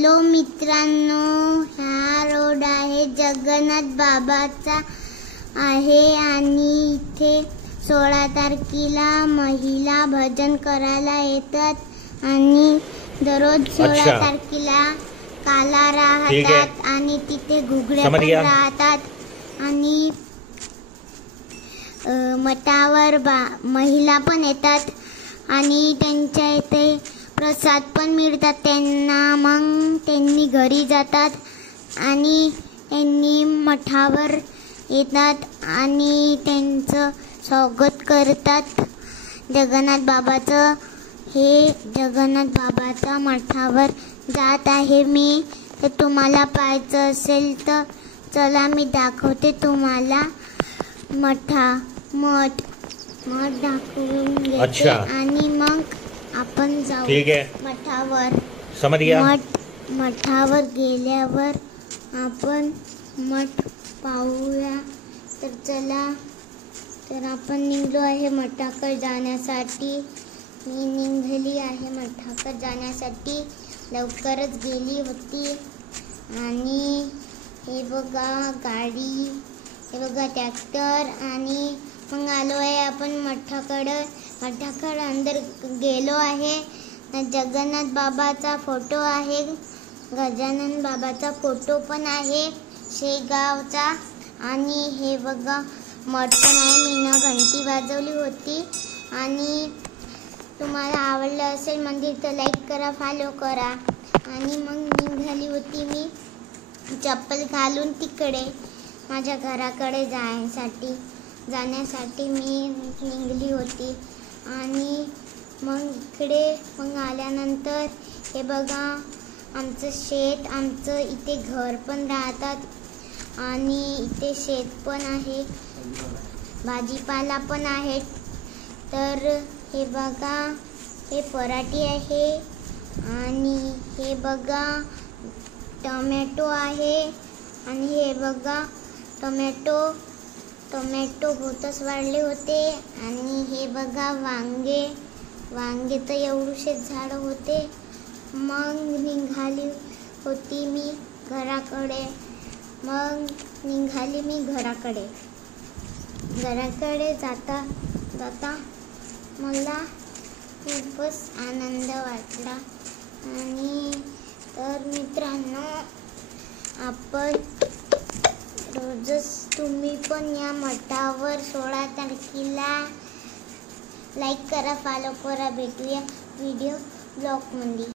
Hello मित्रांनो, हा road आहे जगन्नाथ बाबाचा आहे आणि इथे 16 तारखेला महिला भजन करायला येतात आणि दररोज 16 तारखेला काला राहतात आणि तिथे घुगड्या पण राहतात आणि मठावर महिला पण येतात आणि त्यांच्या इथे प्रसाद पण मिळतात त्यांना। मग त्यांनी घरी जातात आणि त्यांनी मठावर येतात आणि त्यांचं स्वागत करतात जगन्नाथ बाबाचं। हे जगन्नाथ बाबाच्या मठावर जात आहे मी, तर तुम्हाला पाहायचं असेल तर चला मी दाखवते तुम्हाला। मठ दाखवून घेते आणि मग आपण जाऊ मठावर। मठावर गेल्यावर आपण मठ पाहूया। तर चला, तर आपण निघलो आहे मठाकडे जाण्यासाठी। मी निघाली आहे मठाकडे जाण्यासाठी, लवकरच गेली होती। आणि हे बघा गाडी, हे बघा ट्रॅक्टर, आणि मग आलो आहे आपण मठाकडे अंदर गेलो आहे। जगन्नाथ बाबाचा फोटो आहे, गजानन बाबाचा फोटो पण आहे शेगावचा। आणि हे बघा मठ पण आहे, मीनं घंटी वाजवली होती। आणि तुम्हाला आवडलं असेल मंदिर तर लाईक करा, फॉलो करा। आणि मग निघाली होती मी चप्पल घालून तिकडे माझ्या घराकडे जाण्यासाठी मी निघाली होती। आणि मग इकडे आल्यानंतर हे बघा आमचं शेत, आमचं इथे घर पण राहतात आणि इथे शेत पण आहे, भाजीपाला पण आहे। तर हे बघा हे पराठी आहे आणि हे बघा टोमॅटो आहे आणि हे बघा टोमॅटो बहुतच वाढले होते। आणि हे बघा वांगे तर एवढूशे झाड होते। मग निघाली होती मी घराकडे। घराकडे जाता मला खूपच आनंद वाटला। आणि तर मित्रांनो, आपण रोजच तुम्ही पण या मठावर 16 तारखेला लाईक करा, फॉलो करा। भेटूया व्हिडिओ ब्लॉगमध्ये।